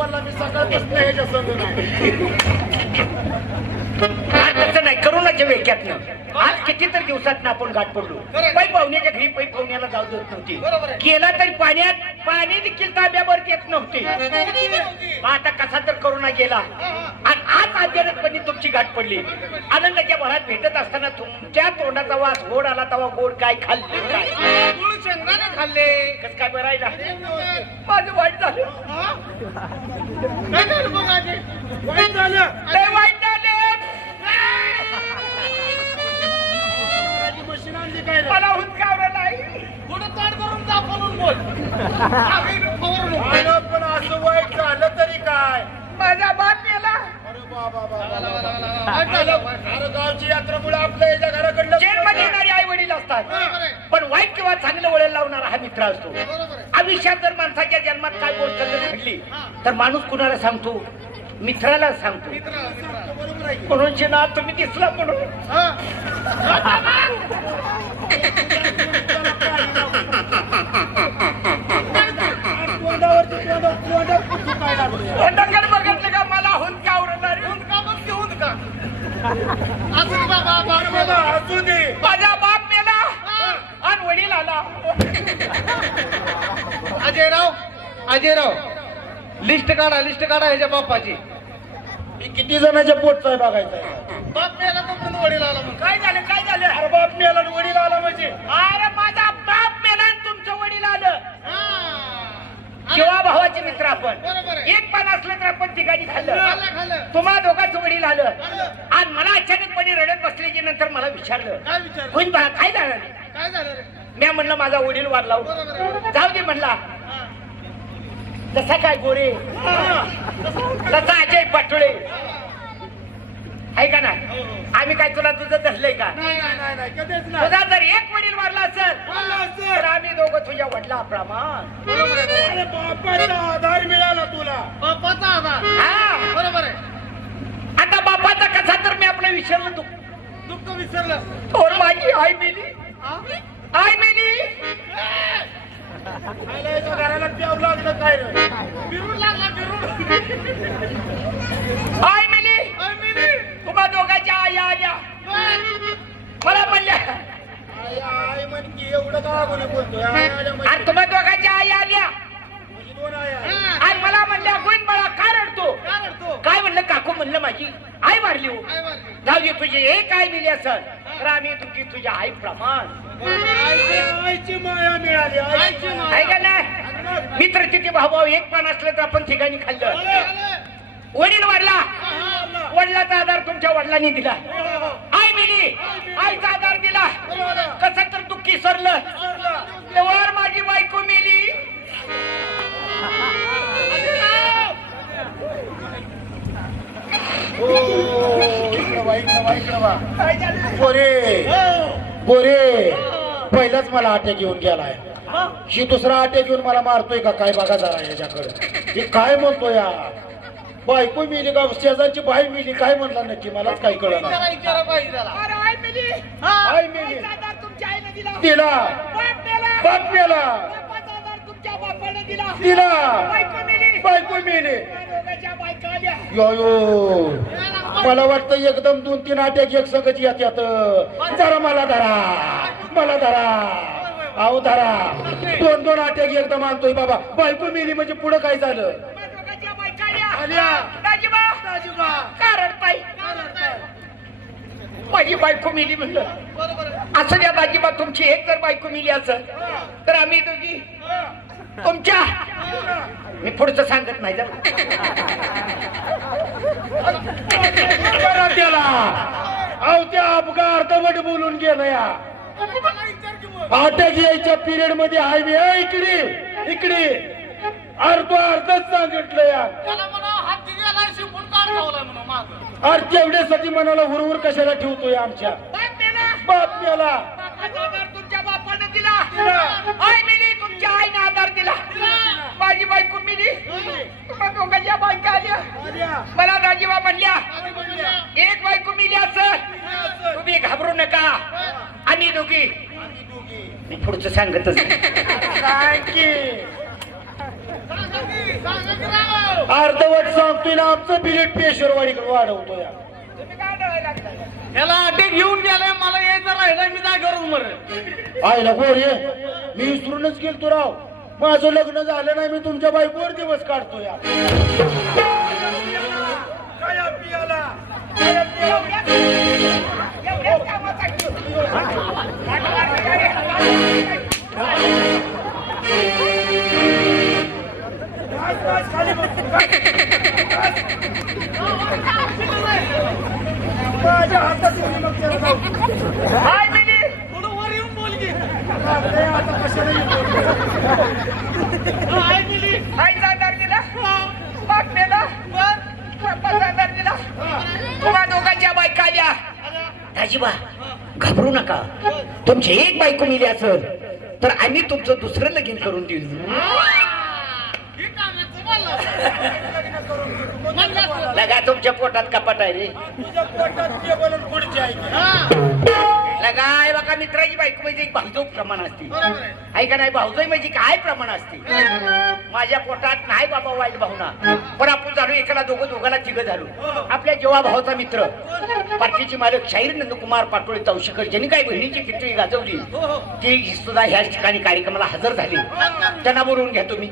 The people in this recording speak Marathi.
बोलला मी सकाळपासून ह्याच्या संग नाही आज तसं नाही करोनाच्या आज कितीतरी दिवसात आपण गाठ पडलो. पै पाहुण्याच्या घरी पै पाहुण्याला जाऊ देत नव्हती. गेला तरी पाण्यात पाणी देखील ताब्यावर येत नव्हती. आता कसा तर करोना गेला. आणि आज अचानकपणे तुमची गाठ पडली. आनंदाच्या भरात भेटत असताना तुमच्या तोंडाचा वास गोड आला तवा गोड काय खाल्ले? काय खाल्ले. कस काय बरं राहिला? माझं वाईट झालं? काय झालं आलं पण असं वाईट झालं तरी काय? माझा बाप मेला अरे बाबा बाबा झालं. अरे गावची यात्रामुळे आपल्या याच्या घराकडलं जेलमध्ये येणारे आई वडील असतात. पण वाईट किंवा चांगलं वळण लावणारा हा मित्र असतो. आयुष्यात जर माणसाच्या जन्मात काय गोष्ट घडली. तर माणूस कुणाला सांगतो? मित्राला सांगतो. मित्र, मित्र. बरोबर आहे की? म्हणून ना तुम्ही दिसला म्हणून हा. तोंडावरती तोंड- तोंडात कुठं काय लागलं? डंगर बघितलं का मला हुन कावरणार घेऊन का मग घेऊन का असं बाबा अरे बाबा बाबा, असू दे माझा बाप मेला आणि वडील आला अजयराव अजयराव लिस्ट काढा लिस्ट काढा ह्याच्या बाप्पाची. मी किती जणांच्या पोटचा आहे बघायचं? आहे. बाप मेला तो पण वडील आला मग काय झालं? काय झालं? अरे बाप मी आला वडील आला म्हणजे. अरे माझा बाप मेला आणि तुमचं वडील आलं. हा. जेव्हा भावाचे मित्र आपण. एक पान असलं तर आपण ठिकाणी खाल्लं खाल्लं खाल्लं तुम्हा दोघांचं वडील आलं. आणि मला अचानकपणे रडत बसल्याच्या नंतर मला विचारलं कोण बा काय झालं काय झालं रे? मी म्हणलं माझा वडील वारला हो. जाऊ दे म्हणला कसा काय गोरे कसा अजय पाटोळे. आहे का ना आम्ही काय तुला तुझं धरलंय का? नाही नाही नाही नाही कधीच नाही. तुझा जर एक वडील वारला असेल. तर आम्ही दोघं तुझ्या आहे अरे बापाचा आधार मिळाला तुला. बाप्पाचा आधार? हा. बरोबर आहे. आता बापाचा कसा तर मी आपलं विसरलं तू दुःख विसरलं. थोर माझी आई मेली. हा? आई मेली. घराला प्याव लागलं काय रे? आई मेली. तुम्हा दोघांच्या आई आल्या मला म्हणल्या आई आई म्हण की एवढं का अगोदर बोलतोय? आणि तुम्हा दोघांच्या आई आल्या म्हणजे. आणि मला म्हणल्या गोविंद बाळा का रडतो? काय रडतो? काय म्हणलं काकू म्हणलं माझी? आई मारली हो? जाऊ दे तुझी एक आई मिली असेल तर आम्ही तुझी तुझ्या आई प्रमाण. आईची- माया मिळाली आईची आईची माया. माया आहे का नाही मित्र तिथे भाऊ भाऊ एक पान असलं तर आपण ठिकाणी खाल्लं. वडील वाढला. हा. वडिलाचा आधार तुमच्या वडिलांनी दिला. आई मिली. आईचा आधार दिला. कसं तर दुःखी सरलं. तेव्हा माझी बायको मेली. हो. इकडं बा, इकडं बा, इकडं बा. काय झालं? पोरे पोरे पहिलाच मला अटॅक घेऊन गेलाय. ही दुसरा अटॅक घेऊन मला मारतोय का? काय बघा जरा याच्याकडे हे काय म्हणतो या बायको मिली का? शेजारची बाई मिली? काय म्हणला नक्की? मलाच कळलं आई मेली. आई मेली. आईचा आधार तुमच्या आईने दिला. दिला. बाप मेला. बाप मेला. बापाचा आधार तुमच्या बापाने दिला. दिला. बायको मेली. बायको मिली. दोघांच्या बायका आल्या. यो यो. मला वाटतं एकदम दोन तीन अटॅक एक संगत येतात जरा मला धरा. मला धरा. अहो धरा. दोन दोन अटॅक एकदम आणतोय बाबा. बायको मिली म्हणजे पुढं काय झालं? दोघांच्या बायका आल्या आल्या. दाजीबा का रडताय माझी बायको मिली म्हणलं. असं द्या दाजीबा तुमची एक जर बायको मिली असेल तर आम्ही दोघी तुमच्या. मी पुढचं सांगत नाही त्याला अहो त्या अपघात बोलून गेलं या. अटॅक यायच्या पिरियडमध्ये हायवे इकडे इकडे. अर्ध अर्धच सांगितलं या. त्याला म्हणा हात गेला शिंपून काढ खावलाय म्हणा माग. अरे तेवढ्यासाठी मनाला हुरहुर कशाला ठेवतोय आमच्या? बातम्याला. तुमच्या बापाने दिला. आई मिली तुमच्या आईने आधार दिला. माझी बायको मिली. तुम्हा दोघांच्या बायका आल्या. मला दाजीबा म्हणल्या. एक बायको मिली असं. तुम्ही घाबरू नका. आम्ही दोघी. मी पुढचं सांगतच अर्धवट सांगतोय ना आमचं बिलेट पेशरवाडीकडे वाढवतो या. तुम्ही काय डोळे लागताय? त्याला अटॅक घेऊन गेलाय मला यायचं राहिलं मी जागेवर मर आयला गोरे मी विसरूनच गेलतो राव. माझं लग्न झालं नाही मी तुमच्या बायकोवर दिवस काढतो या. हाय मिनी. हाय जाणार दिला मागण्याला जाणार तुम्हा दोघांच्या बायका आल्या दाजीबा घाबरू नका तुमची एक बायको मिली असेल तर आम्ही तुमचं दुसरं लगीन करून देऊ পারল लगा तुमच्या पोटात कपाट आहे रे. लगा हे बघा मित्राची बायको म्हणजे एक भाऊजो प्रमाण असते. आहे. का नाही? भाऊजोई म्हणजे काय प्रमाण असते? माझ्या पोटात नाही बाबा वाईट भावना. पण आपण झालो एकाला दोघं दोघाला तिघ झालो. आपल्या जेव्हा भावाचा मित्र पार्टीचे मालक शाहीर नंदकुमार पाटोळे तवशीकर ज्यांनी काही बहिणीची खिचडी गाजवली ती सुद्धा ह्या ठिकाणी कार्यक्रमाला हजर झाली. त्यांना बोलवून घ्या तुम्ही.